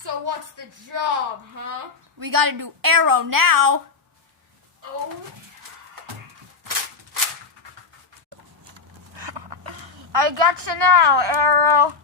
So what's the job, huh? We gotta do Aero now. Oh. I got you now, Aero.